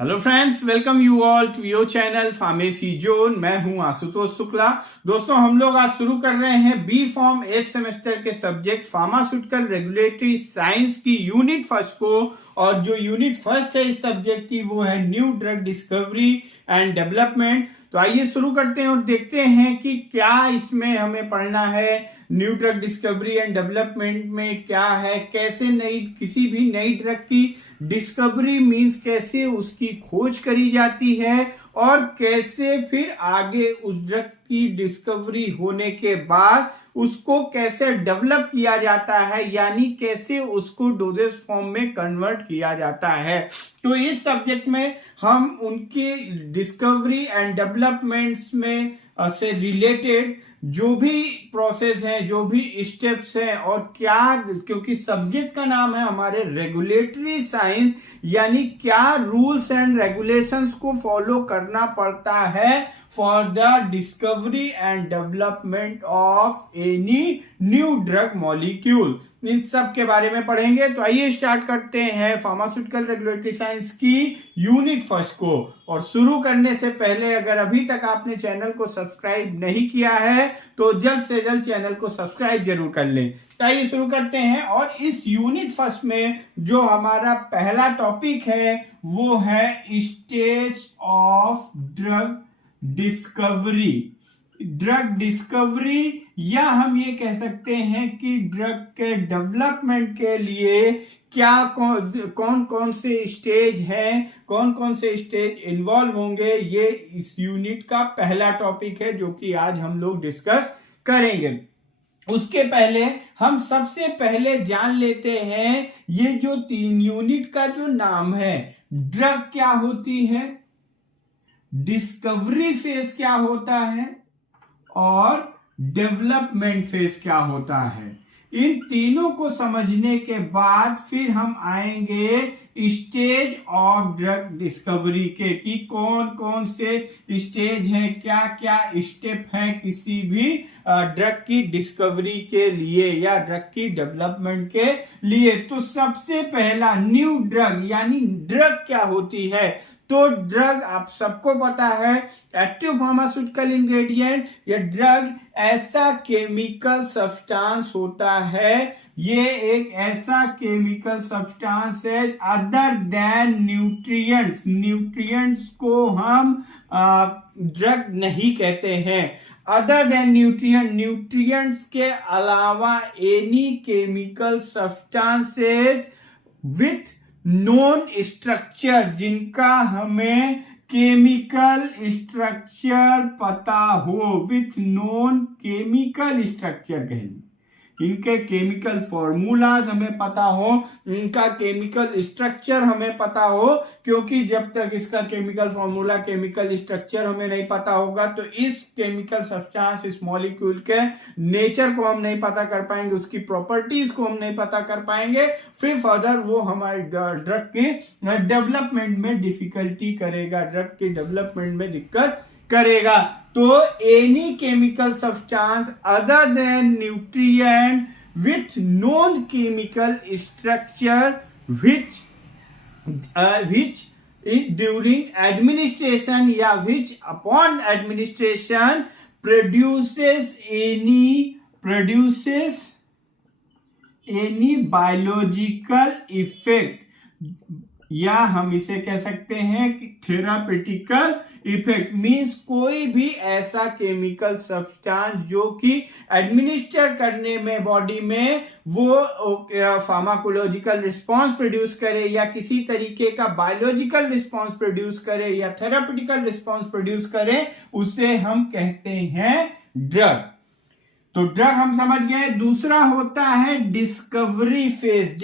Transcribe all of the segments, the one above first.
Hello friends, welcome you all to your channel pharmacy zone. मैं हूं आशुतोष शुक्ला। दोस्तों, हम लोग आज शुरू कर रहे हैं बी फॉर्म 8th सेमेस्टर के सब्जेक्ट फार्मास्यूटिकल रेगुलेटरी साइंस की यूनिट फर्स्ट को। और जो यूनिट फर्स्ट है इस सब्जेक्ट की वो है new drug discovery and development. तो आइए शुरू करते हैं और देखते हैं कि क्या इसमें हमें पढ़ना है। New drug discovery and development में क्या है, कैसे किसी भी नई ड्रग की डिस्कवरी मीन्स कैसे उसकी खोज करी जाती है और कैसे फिर आगे उस ड्रग की डिस्कवरी होने के बाद उसको कैसे डेवलप किया जाता है, यानी कैसे उसको डोजेज फॉर्म में कन्वर्ट किया जाता है। तो इस सब्जेक्ट में हम उनके डिस्कवरी एंड डेवलपमेंट्स में से रिलेटेड जो भी प्रोसेस है, जो भी स्टेप्स हैं और क्या, क्योंकि सब्जेक्ट का नाम है हमारे रेगुलेटरी साइंस, यानी क्या रूल्स एंड रेगुलेशंस को फॉलो करना पड़ता है for the discovery and development of any new drug molecule. इन सब के बारे में पढ़ेंगे। तो आइए स्टार्ट करते हैं फार्मास्यूटिकल रेगुलेटरी साइंस की यूनिट फर्स्ट को। और शुरू करने से पहले अगर अभी तक आपने चैनल को सब्सक्राइब नहीं किया है तो जल्द से जल्द चैनल को सब्सक्राइब जरूर कर लें। तो आइए शुरू करते हैं। और इस यूनिट फर्स्ट में जो हमारा पहला टॉपिक है वो है stage of drug discovery. Drug discovery, या हम ये कह सकते हैं कि ड्रग के डेवलपमेंट के लिए क्या कौन कौन से स्टेज हैं, कौन कौन से स्टेज इन्वॉल्व होंगे, ये इस यूनिट का पहला टॉपिक है जो कि आज हम लोग डिस्कस करेंगे। उसके पहले हम सबसे पहले जान लेते हैं ये जो 3 यूनिट का जो नाम है, ड्रग क्या होती है, डिस्कवरी फेज क्या होता है और डेवलपमेंट फेज क्या होता है। इन तीनों को समझने के बाद फिर हम आएंगे स्टेज ऑफ ड्रग डिस्कवरी के, कि कौन कौन से स्टेज हैं, क्या क्या स्टेप हैं किसी भी ड्रग की डिस्कवरी के लिए या ड्रग की डेवलपमेंट के लिए। तो सबसे पहला न्यू ड्रग, यानी ड्रग क्या होती है। तो ड्रग आप सबको पता है, एक्टिव फार्मास्यूटिकल इंग्रेडिएंट या ड्रग ऐसा केमिकल सब्सटेंस होता है, ये एक ऐसा केमिकल सब्सटेंस है अदर देन न्यूट्रिएंट्स। न्यूट्रिएंट्स को हम ड्रग नहीं कहते हैं। अदर देन न्यूट्रिएंट्स के अलावा any chemical substances with known structure, जिनका हमें केमिकल स्ट्रक्चर पता हो, विथ नोन केमिकल स्ट्रक्चर कहेंगे। इनके केमिकल फॉर्मूलाज हमें पता हो, इनका केमिकल स्ट्रक्चर हमें पता हो, क्योंकि जब तक इसका केमिकल फॉर्मूला, केमिकल स्ट्रक्चर हमें नहीं पता होगा तो इस केमिकल सब्सटेंस, इस मॉलिक्यूल के नेचर को हम नहीं पता कर पाएंगे, उसकी प्रॉपर्टीज को हम नहीं पता कर पाएंगे। फिर फर्दर वो हमारे ड्रग के डेवलपमेंट में डिफिकल्टी करेगा, ड्रग के डेवलपमेंट में दिक्कत करेगा। तो any chemical substance other than nutrient with non chemical structure which during administration या which upon administration produces any biological effect, या हम इसे कह सकते हैं कि थेरापेटिकल इफेक्ट। मींस कोई भी ऐसा केमिकल सब्सटेंस जो कि एडमिनिस्टर करने में बॉडी में वो फार्माकोलॉजिकल रिस्पांस प्रोड्यूस करे या किसी तरीके का बायोलॉजिकल रिस्पांस प्रोड्यूस करे या थेरापेटिकल रिस्पांस प्रोड्यूस करे, उसे हम कहते हैं ड्रग। तो ड्रग हम समझ गए। दूसरा होता है डिस्कवरी फेज।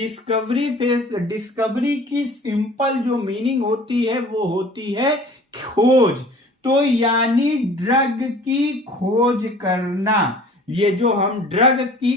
डिस्कवरी की सिंपल जो मीनिंग होती है वो होती है खोज। तो यानी ड्रग की खोज करना। ये जो हम ड्रग की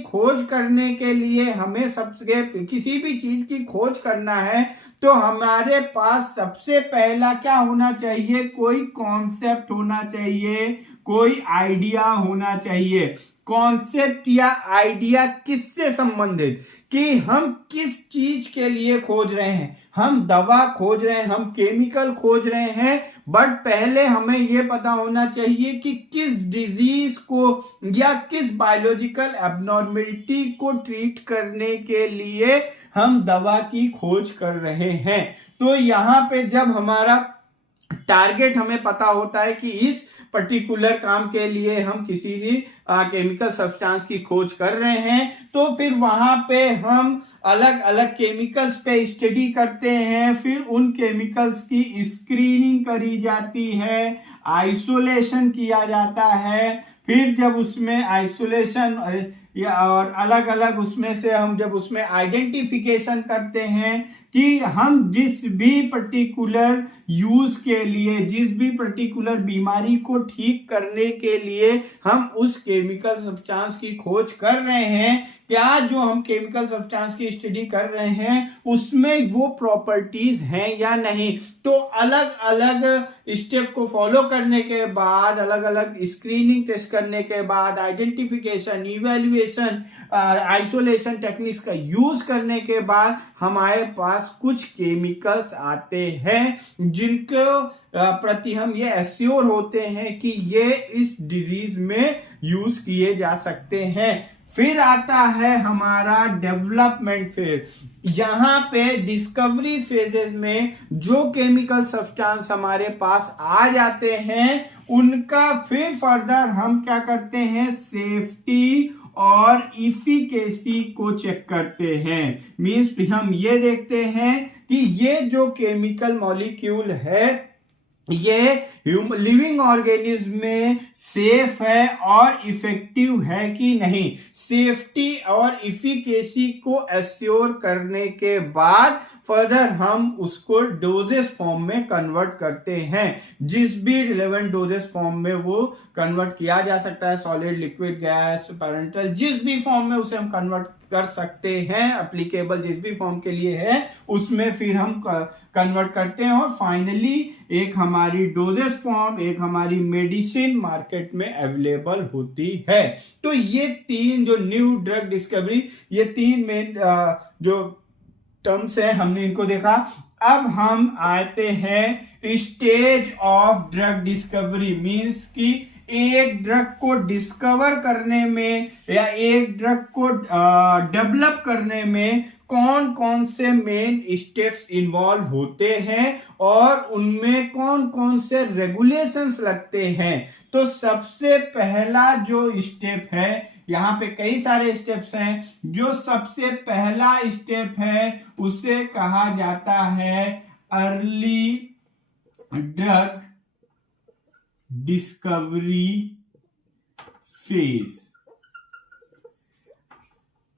खोज करने के लिए हमें सबसे किसी भी चीज की खोज करना है तो हमारे पास सबसे पहला क्या होना चाहिए, कोई कॉन्सेप्ट होना चाहिए, कोई आइडिया होना चाहिए। कॉन्सेप्ट या आइडिया किससे संबंधित, कि हम किस चीज के लिए खोज रहे हैं। हम दवा खोज रहे हैं, हम केमिकल खोज रहे हैं, बट पहले हमें यह पता होना चाहिए कि किस डिजीज को या किस बायोलॉजिकल एबनॉर्मेलिटी को ट्रीट करने के लिए हम दवा की खोज कर रहे हैं। तो यहां पे जब हमारा टारगेट हमें पता होता है कि इस पर्टिकुलर काम के लिए हम किसी भी केमिकल सब्सटेंस की खोज कर रहे हैं, तो फिर वहां पे हम अलग अलग केमिकल्स पे स्टडी करते हैं, फिर उन केमिकल्स की स्क्रीनिंग करी जाती है, आइसोलेशन किया जाता है, फिर जब उसमें आइसोलेशन और अलग अलग उसमें से हम जब उसमें आइडेंटिफिकेशन करते हैं कि हम जिस भी पर्टिकुलर यूज के लिए, जिस भी पर्टिकुलर बीमारी को ठीक करने के लिए हम उस केमिकल सब्सटेंस की खोज कर रहे हैं, क्या जो हम केमिकल सब्सटेंस की स्टडी कर रहे हैं उसमें वो प्रॉपर्टीज हैं या नहीं। तो अलग अलग स्टेप को फॉलो करने के बाद, अलग अलग स्क्रीनिंग टेस्ट करने के बाद, आइडेंटिफिकेशन, इवैल्यूएशन, आइसोलेशन टेक्निक्स का यूज करने के बाद हमारे पास कुछ केमिकल्स आते हैं जिनको प्रति हम ये एश्योर होते हैं कि ये इस डिजीज में यूज किए जा सकते हैं। फिर आता है हमारा डेवलपमेंट फेज। यहां पे डिस्कवरी फेजेस में जो केमिकल सब्सटेंस हमारे पास आ जाते हैं उनका फिर फर्दर हम क्या करते हैं, सेफ्टी और इफिकेसी को चेक करते हैं। मींस हम ये देखते हैं कि ये जो केमिकल मॉलिक्यूल है ये लिविंग ऑर्गेनिज्म में सेफ है और इफेक्टिव है कि नहीं। सेफ्टी और इफिकेसी को एश्योर करने के बाद फर्दर हम उसको डोजेस फॉर्म में कन्वर्ट करते हैं। जिस भी रिलेवेंट डोजेस फॉर्म में वो कन्वर्ट किया जा सकता है, सॉलिड, लिक्विड, गैस, पैरेंटल, जिस भी फॉर्म में उसे हम कन्वर्ट कर सकते हैं, एप्लीकेबल जिस भी फॉर्म के लिए है उसमें फिर हम कन्वर्ट करते हैं और फाइनली एक हमारी डोजेस फॉर्म, एक हमारी मेडिसिन मार्केट में अवेलेबल होती है। तो ये तीन जो न्यू ड्रग डिस्कवरी, ये तीन मेन जो टर्म्स है हमने इनको देखा। अब हम आते हैं stage of drug discovery. Means कि एक ड्रग को डिस्कवर करने में या एक ड्रग को डेवलप करने में कौन कौन से मेन स्टेप्स इन्वॉल्व होते हैं और उनमें कौन कौन से रेगुलेशंस लगते हैं। तो सबसे पहला जो स्टेप है, यहाँ पे कई सारे स्टेप्स हैं, जो सबसे पहला स्टेप है उसे कहा जाता है early drug discovery phase.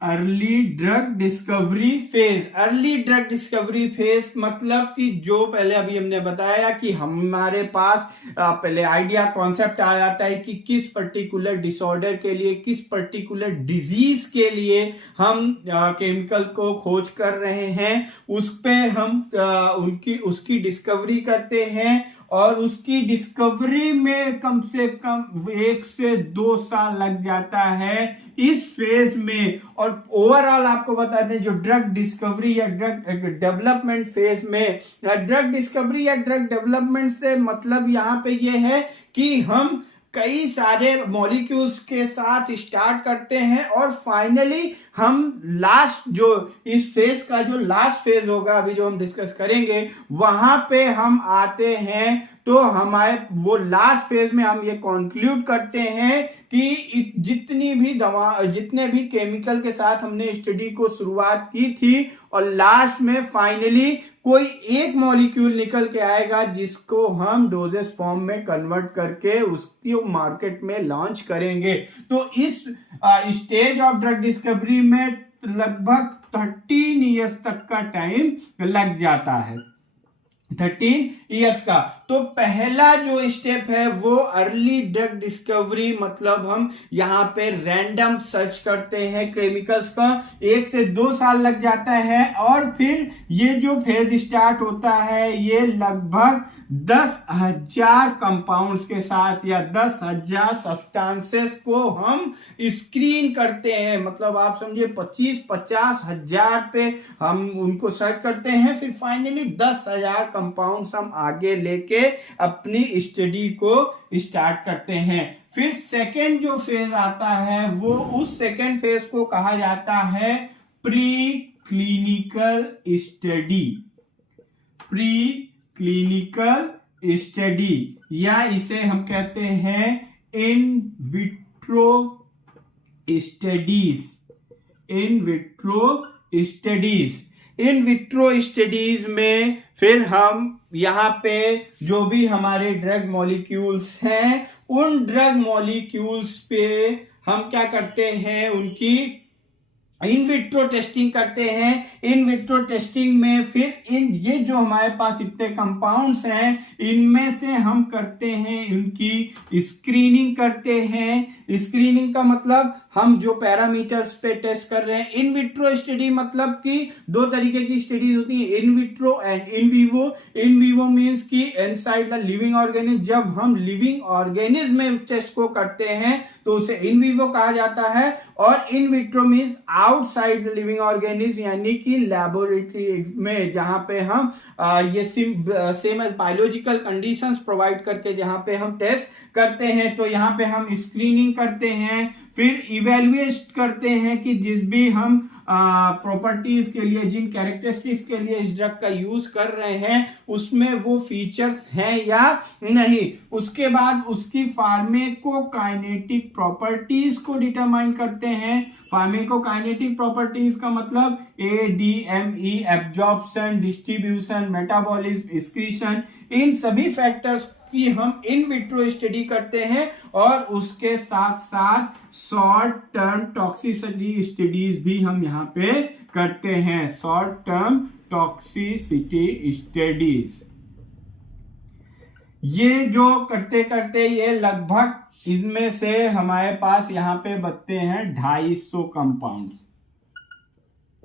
Early drug discovery phase. Early drug discovery phase मतलब कि जो पहले अभी हमने बताया कि हमारे पास पहले आइडिया, कॉन्सेप्ट आ जाता है कि किस पर्टिकुलर डिसऑर्डर के लिए, किस पर्टिकुलर डिजीज के लिए हम केमिकल को खोज कर रहे हैं। उस पे हम उसकी डिस्कवरी करते हैं और उसकी डिस्कवरी में कम से कम 1 से 2 साल लग जाता है इस फेज में। और ओवरऑल आपको बता दें, जो ड्रग डिस्कवरी या ड्रग डेवलपमेंट फेज में, ड्रग डिस्कवरी या ड्रग डेवलपमेंट से मतलब यहाँ पे ये है कि हम कई सारे मॉलिक्यूल्स के साथ स्टार्ट करते हैं और फाइनली हम लास्ट जो इस फेज का जो लास्ट फेज होगा, अभी जो हम डिस्कस करेंगे, वहां पे हम आते हैं। तो हमारे वो लास्ट फेज में हम ये कंक्लूड करते हैं कि जितने भी केमिकल के साथ हमने स्टडी को शुरुआत की थी और लास्ट में फाइनली कोई एक मॉलिक्यूल निकल के आएगा जिसको हम डोजेस फॉर्म में कन्वर्ट करके उसकी मार्केट में लॉन्च करेंगे। तो इस स्टेज ऑफ ड्रग डिस्कवरी में लगभग 13 इयर्स तक का टाइम लग जाता है, 13 इयर्स का। तो पहला जो स्टेप है वो अर्ली ड्रग डिस्कवरी, मतलब हम यहाँ पे रैंडम सर्च करते हैं केमिकल्स का, 1 से 2 साल लग जाता है और फिर ये जो फेज स्टार्ट होता है ये लगभग 10,000 कंपाउंड्स के साथ या 10,000 सब्सटेंसेस को हम स्क्रीन करते हैं। मतलब आप समझिए 25-50 हजार पे हम उनको सर्च करते हैं, फिर फाइनली 10,000 कंपाउंड्स हम आगे लेके अपनी स्टडी को स्टार्ट करते हैं। फिर सेकेंड जो फेज आता है वो उस सेकेंड फेज को कहा जाता है pre clinical study. Pre clinical study या इसे हम कहते हैं in vitro studies. In vitro studies, in vitro studies में फिर हम यहाँ पे जो भी हमारे ड्रग मॉलिक्यूल्स हैं उन ड्रग मॉलिक्यूल्स पे हम क्या करते हैं, उनकी इन विट्रो टेस्टिंग करते हैं। इन विट्रो टेस्टिंग में फिर ये जो हमारे पास इतने कंपाउंड्स हैं इनमें से हम करते हैं इनकी स्क्रीनिंग करते हैं। स्क्रीनिंग का मतलब हम जो पैरामीटर्स पे टेस्ट कर रहे हैं। इन विट्रो स्टडी मतलब कि दो तरीके की स्टडीज होती है, in vitro and in vivo. In vivo means कि इनसाइड द लिविंग ऑर्गेनिज्म। जब हम लिविंग ऑर्गेनिज्म में उस टेस्ट को करते हैं तो उसे इन वीवो कहा जाता है, और in vitro means outside the living organism, यानी कि लैबोरेटरी में जहां पे हम ये same as biological conditions provide करके जहां पे हम टेस्ट करते हैं। तो यहाँ पे हम स्क्रीनिंग करते हैं, फिर इवेल्युएट करते हैं कि जिस भी हम प्रॉपर्टीज के लिए, जिन कैरेक्टरिस्टिक्स के लिए इस ड्रग का यूज कर रहे हैं उसमें वो फीचर्स हैं या नहीं। उसके बाद उसकी फार्मेकोकाइनेटिक प्रॉपर्टीज को डिटरमाइन करते हैं। फार्मेकोकाइनेटिक प्रॉपर्टीज का मतलब ADME, absorption, distribution, metabolism, excretion, इन सभी फैक्टर्स की हम इन विट्रो स्टडी करते हैं। और उसके साथ साथ शॉर्ट टर्म टॉक्सिसिटी स्टडीज भी हम यहाँ पे करते हैं। शॉर्ट टर्म टॉक्सिसिटी स्टडीज ये जो करते करते ये लगभग इनमें से हमारे पास यहाँ पे बचते हैं 250 कंपाउंड।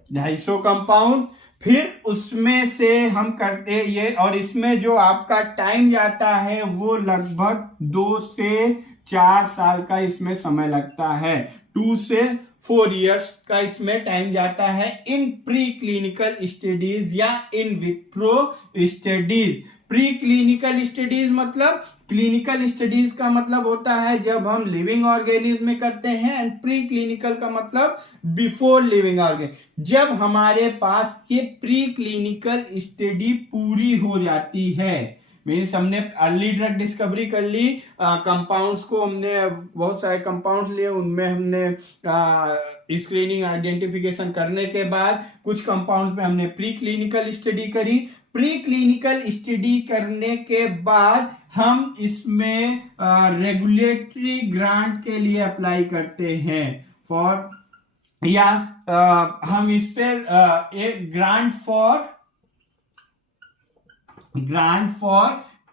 250 कंपाउंड फिर उसमें से हम करते ये, और इसमें जो आपका टाइम जाता है वो लगभग 2 से 4 साल का इसमें समय लगता है। 2 से 4 इयर्स का इसमें टाइम जाता है इन प्री क्लिनिकल स्टडीज या in vitro studies. Pre clinical studies मतलब, क्लिनिकल स्टडीज का मतलब होता है जब हम लिविंग ऑर्गेनिज्म में करते हैं, एंड प्री क्लिनिकल का मतलब बिफोर लिविंग ऑर्गेनिज्म। जब हमारे पास ये प्री क्लिनिकल स्टडी पूरी हो जाती है, मीन्स हमने अर्ली ड्रग डिस्कवरी कर ली, कंपाउंड्स को हमने बहुत सारे कंपाउंड्स लिए, उनमें हमने स्क्रीनिंग आइडेंटिफिकेशन करने के बाद कुछ कंपाउंड्स पे हमने प्री क्लिनिकल स्टडी करी। प्री क्लिनिकल स्टडी करने के बाद हम इसमें रेगुलेटरी ग्रांट के लिए अप्लाई करते हैं फॉर, या हम इस पर एक grant for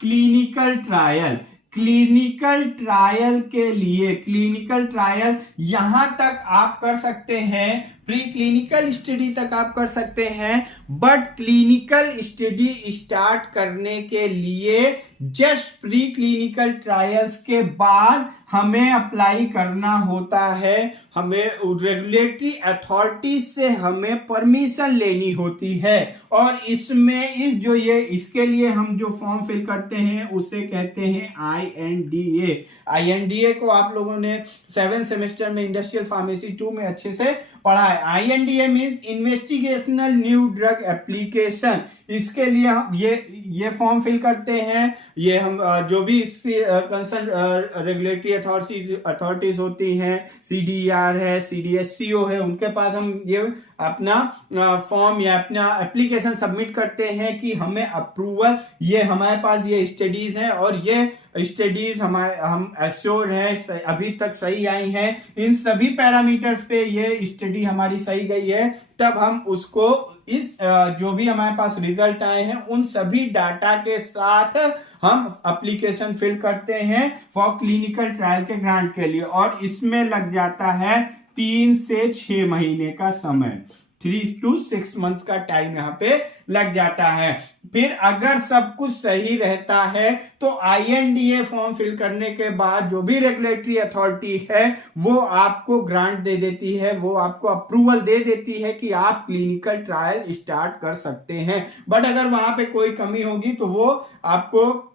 clinical trial. Clinical trial के लिए, क्लिनिकल ट्रायल यहां तक आप कर सकते हैं, प्री क्लिनिकल स्टडी तक आप कर सकते हैं, बट क्लिनिकल स्टडी स्टार्ट करने के लिए जस्ट प्री क्लिनिकल ट्रायल्स के बाद हमें अप्लाई करना होता है। हमें रेगुलेटरी अथॉरिटी से हमें परमिशन लेनी होती है, और इसके लिए हम जो फॉर्म फिल करते हैं उसे कहते हैं INDA। INDA को आप लोगों ने 7th सेमेस्टर में इंडस्ट्रियल फार्मेसी 2 में अच्छे से पढ़ा है। INDA means investigational new drug application. इसके लिए ये फॉर्म फिल करते हैं। ये हम जो भी इससे कंसर्न रेगुलेटरी अथॉरिटीज होती हैं, CDER है, CDSCO है, उनके पास हम ये अपना फॉर्म या अपना एप्लीकेशन सबमिट करते हैं कि हमें अप्रूवल, ये हमारे पास ये स्टडीज हैं और ये स्टडीज हम एश्योर्ड है अभी तक सही आई हैं, इन सभी पैरामीटर्स पे ये स्टडी हमारी सही गई है, तब हम उसको इस जो भी हमारे पास रिजल्ट आए हैं उन सभी डाटा के साथ हम एप्लीकेशन फिल करते हैं फॉर क्लिनिकल ट्रायल के ग्रांट के लिए, और इसमें लग जाता है 3 से 6 महीने का समय। 3 to 6 मंथ का टाइम यहाँ पे लग जाता है। फिर अगर सब कुछ सही रहता है तो INDA फॉर्म फिल करने के बाद जो भी रेगुलेटरी अथॉरिटी है वो आपको ग्रांट दे देती है, वो आपको अप्रूवल दे देती है कि आप क्लिनिकल ट्रायल स्टार्ट कर सकते हैं। बट अगर वहां पे कोई कमी होगी तो वो आपको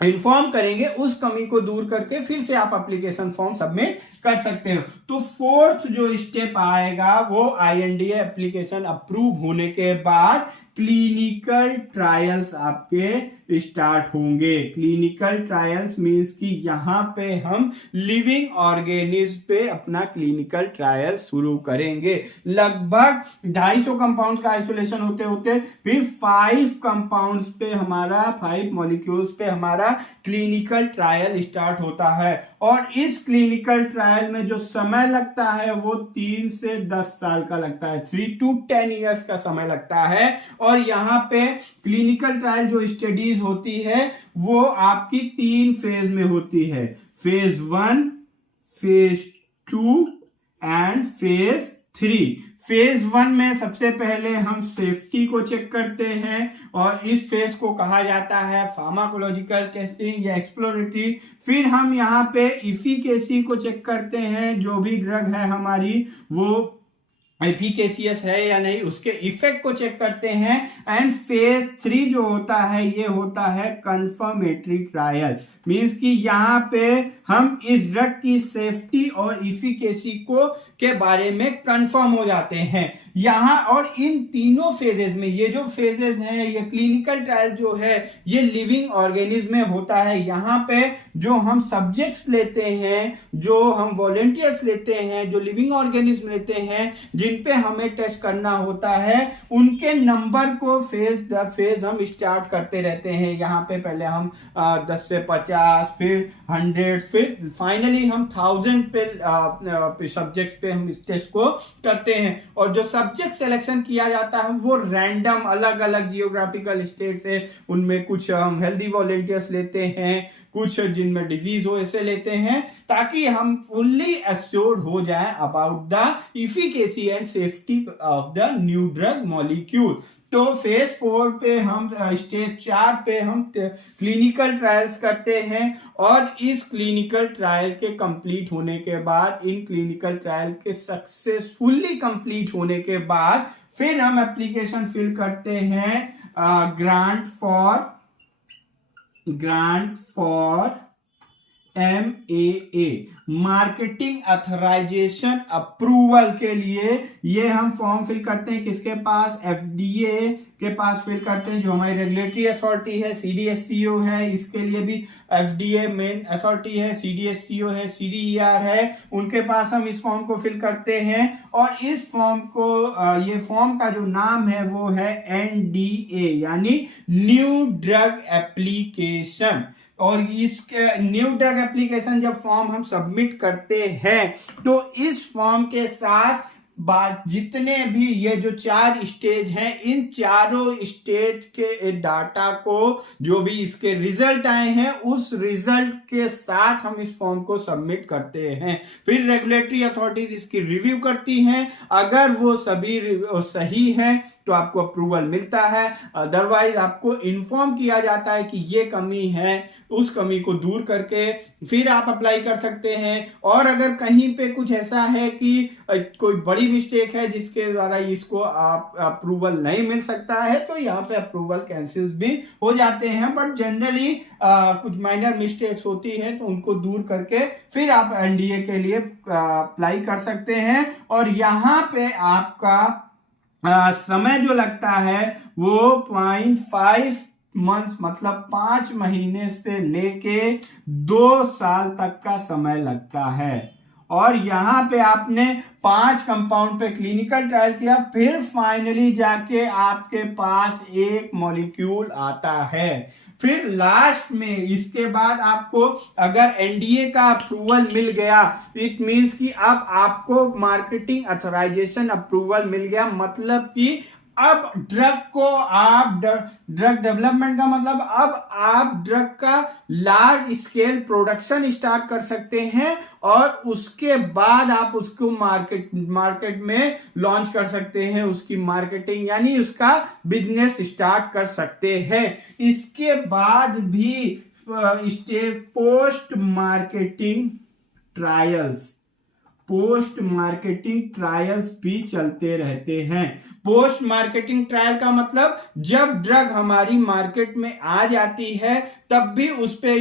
इन्फॉर्म करेंगे, उस कमी को दूर करके फिर से आप एप्लीकेशन फॉर्म सबमिट कर सकते हो। तो फोर्थ जो स्टेप आएगा वो INDA एप्लीकेशन अप्रूव होने के बाद क्लिनिकल ट्रायल्स आपके स्टार्ट होंगे। क्लिनिकल ट्रायल्स मींस कि यहां पे हम लिविंग ऑर्गेनिज्म पे अपना क्लिनिकल ट्रायल शुरू करेंगे। लगभग 250 कंपाउंड्स का आइसोलेशन होते होते फिर 5 कंपाउंड्स पे हमारा 5 मॉलिक्यूल्स पे हमारा क्लिनिकल ट्रायल स्टार्ट होता है। और इस क्लिनिकल ट्रायल में जो समय लगता है वो 3 से 10 साल का लगता है, 3 to 10 ईयर्स का समय लगता है। और यहाँ पे क्लिनिकल ट्रायल जो स्टडीज होती है वो आपकी 3 फेज में होती है, phase 1, phase 2 and phase 3। Phase 1 में सबसे पहले हम सेफ्टी को चेक करते हैं और इस फेज को कहा जाता है फार्माकोलॉजिकल टेस्टिंग या एक्सप्लोरेटरी। फिर हम यहाँ पे इफिकेसी को चेक करते हैं, जो भी ड्रग है हमारी वो एफिकेसियस है या नहीं, उसके इफेक्ट को चेक करते हैं। एंड फेज 3 जो होता है ये होता है कंफर्मेटरी ट्रायल, मींस कि यहाँ पे हम इस ड्रग की सेफ्टी और इफिकेसी को के बारे में कंफर्म हो जाते हैं यहाँ। और इन तीनों फेजेस में ये जो फेजेस हैं, ये क्लिनिकल ट्रायल जो है ये लिविंग ऑर्गेनिज्म में होता है। यहाँ पे जो हम सब्जेक्ट्स लेते हैं, जो हम वॉलेंटियर्स लेते हैं, जो लिविंग ऑर्गेनिज्म लेते हैं, जिन पे हमें टेस्ट करना होता है, उनके नंबर को फेज दर फेज हम स्टार्ट करते रहते हैं। यहाँ पे पहले हम 10 से 50, फिर 100, फिर फाइनली हम 1000 पे सब्जेक्ट्स पे हम इस टेस्ट को करते हैं। और जो सब्जेक्ट सिलेक्शन किया जाता है वो रैंडम अलग अलग जियोग्राफिकल स्टेट से, उनमें कुछ हम हेल्दी वॉलेंटियर्स लेते हैं, कुछ जिनमें डिजीज हो ऐसे लेते हैं, ताकि हम फुल्ली एश्योर्ड हो जाएं about the efficacy and safety of the new drug molecule. तो फेज 4 पे हम स्टेज 4 पे हम क्लिनिकल ट्रायल्स करते हैं। और इस क्लिनिकल ट्रायल के कंप्लीट होने के बाद, इन क्लिनिकल ट्रायल के सक्सेसफुली कंप्लीट होने के बाद फिर हम एप्लीकेशन फिल करते हैं grant for MAA, marketing authorisation approval के लिए। ये हम फॉर्म फिल करते हैं किसके पास? FDA के पास फिल करते हैं, जो हमारी रेगुलेटरी अथॉरिटी है। CDSCO है, इसके लिए भी FDA मेन अथॉरिटी है, CDSCO है, CDER है, उनके पास हम इस फॉर्म को फिल करते हैं। और इस फॉर्म को ये फॉर्म का जो नाम है वो है NDA, यानी न्यू ड्रग एप्लीकेशन। और इसके न्यू ड्रग एप्लीकेशन जब फॉर्म हम सबमिट करते हैं तो इस फॉर्म के साथ जितने भी ये जो 4 स्टेज हैं, इन चारों स्टेज के डाटा को, जो भी इसके रिजल्ट आए हैं, उस रिजल्ट के साथ हम इस फॉर्म को सबमिट करते हैं। फिर रेगुलेटरी अथॉरिटीज इसकी रिव्यू करती हैं। अगर वो सभी सही है तो आपको अप्रूवल मिलता है, अदरवाइज आपको इन्फॉर्म किया जाता है कि ये कमी है, उस कमी को दूर करके फिर आप अप्लाई कर सकते हैं। और अगर कहीं पे कुछ ऐसा है कि कोई बड़ी मिस्टेक है जिसके द्वारा इसको आप अप्रूवल नहीं मिल सकता है, तो यहाँ पे अप्रूवल कैंसिल भी हो जाते हैं। बट जनरली कुछ माइनर मिस्टेक्स होती हैं तो उनको दूर करके फिर आप NDA के लिए अप्लाई कर सकते हैं। और यहाँ पे आपका समय जो लगता है वो 0.5 मंथ, मतलब 5 महीने से लेके 2 साल तक का समय लगता है। और यहाँ पे आपने 5 कंपाउंड पे क्लिनिकल ट्रायल किया, फिर फाइनली जाके आपके पास एक मॉलिक्यूल आता है। फिर लास्ट में इसके बाद आपको अगर NDA का अप्रूवल मिल गया, इट मींस कि अब आपको मार्केटिंग अथराइजेशन अप्रूवल मिल गया, मतलब कि अब ड्रग को आप ड्रग डेवलपमेंट का मतलब अब आप ड्रग का लार्ज स्केल प्रोडक्शन स्टार्ट कर सकते हैं और उसके बाद आप उसको मार्केट में लॉन्च कर सकते हैं, उसकी मार्केटिंग यानी उसका बिजनेस स्टार्ट कर सकते हैं। इसके बाद भी पोस्ट मार्केटिंग ट्रायल्स भी चलते रहते हैं। पोस्ट मार्केटिंग ट्रायल का मतलब जब ड्रग हमारी मार्केट में आ जाती है तब भी उस पे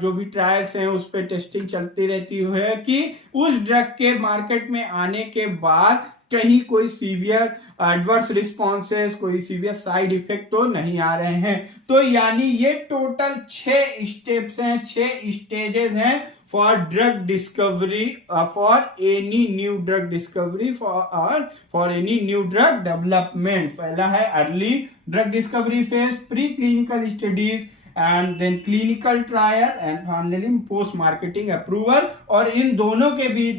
जो भी ट्रायल्स हैं उस पे टेस्टिंग चलती रहती है कि उस ड्रग के मार्केट में आने के बाद कहीं कोई सीवियर एडवर्स रिस्पॉन्सेस, कोई सीवियर साइड इफेक्ट तो नहीं आ रहे हैं। तो यानी ये टोटल 6 स्टेप्स हैं, 6 स्टेजेस हैं for drug discovery, for any new drug discovery, for any new drug development. पहला है early drug discovery phase, pre clinical studies and then clinical trial and finally post marketing approval. और इन दोनों के भी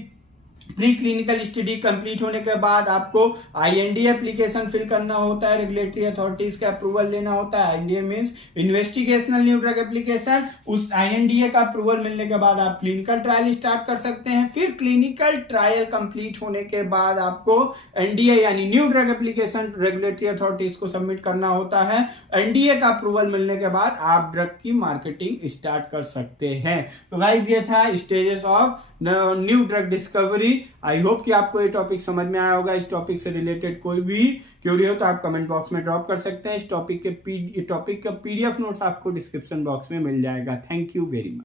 pre clinical study complete होने के बाद आपको आईएनडी एप्लीकेशन फिल करना होता है, रेगुलेटरी अथॉरिटीज का अप्रूवल लेना होता है। INDA means investigational new drug application. उस आईएनडीए का अप्रूवल मिलने के बाद आप क्लिनिकल ट्रायल स्टार्ट कर सकते हैं। फिर क्लिनिकल ट्रायल कंप्लीट होने के बाद आपको एनडीए यानी new drug application regulatory authorities को सबमिट करना होता है। एनडीए का अप्रूवल मिलने के बाद आप ड्रग की मार्केटिंग स्टार्ट कर सकते हैं। तो गाइस ये था stages of new drug discovery. I hope कि आपको ये टॉपिक समझ में आया होगा। इस टॉपिक से रिलेटेड कोई भी क्वेरी हो तो आप कमेंट बॉक्स में ड्रॉप कर सकते हैं। इस टॉपिक का पीडीएफ नोट्स आपको डिस्क्रिप्शन बॉक्स में मिल जाएगा। Thank you very much.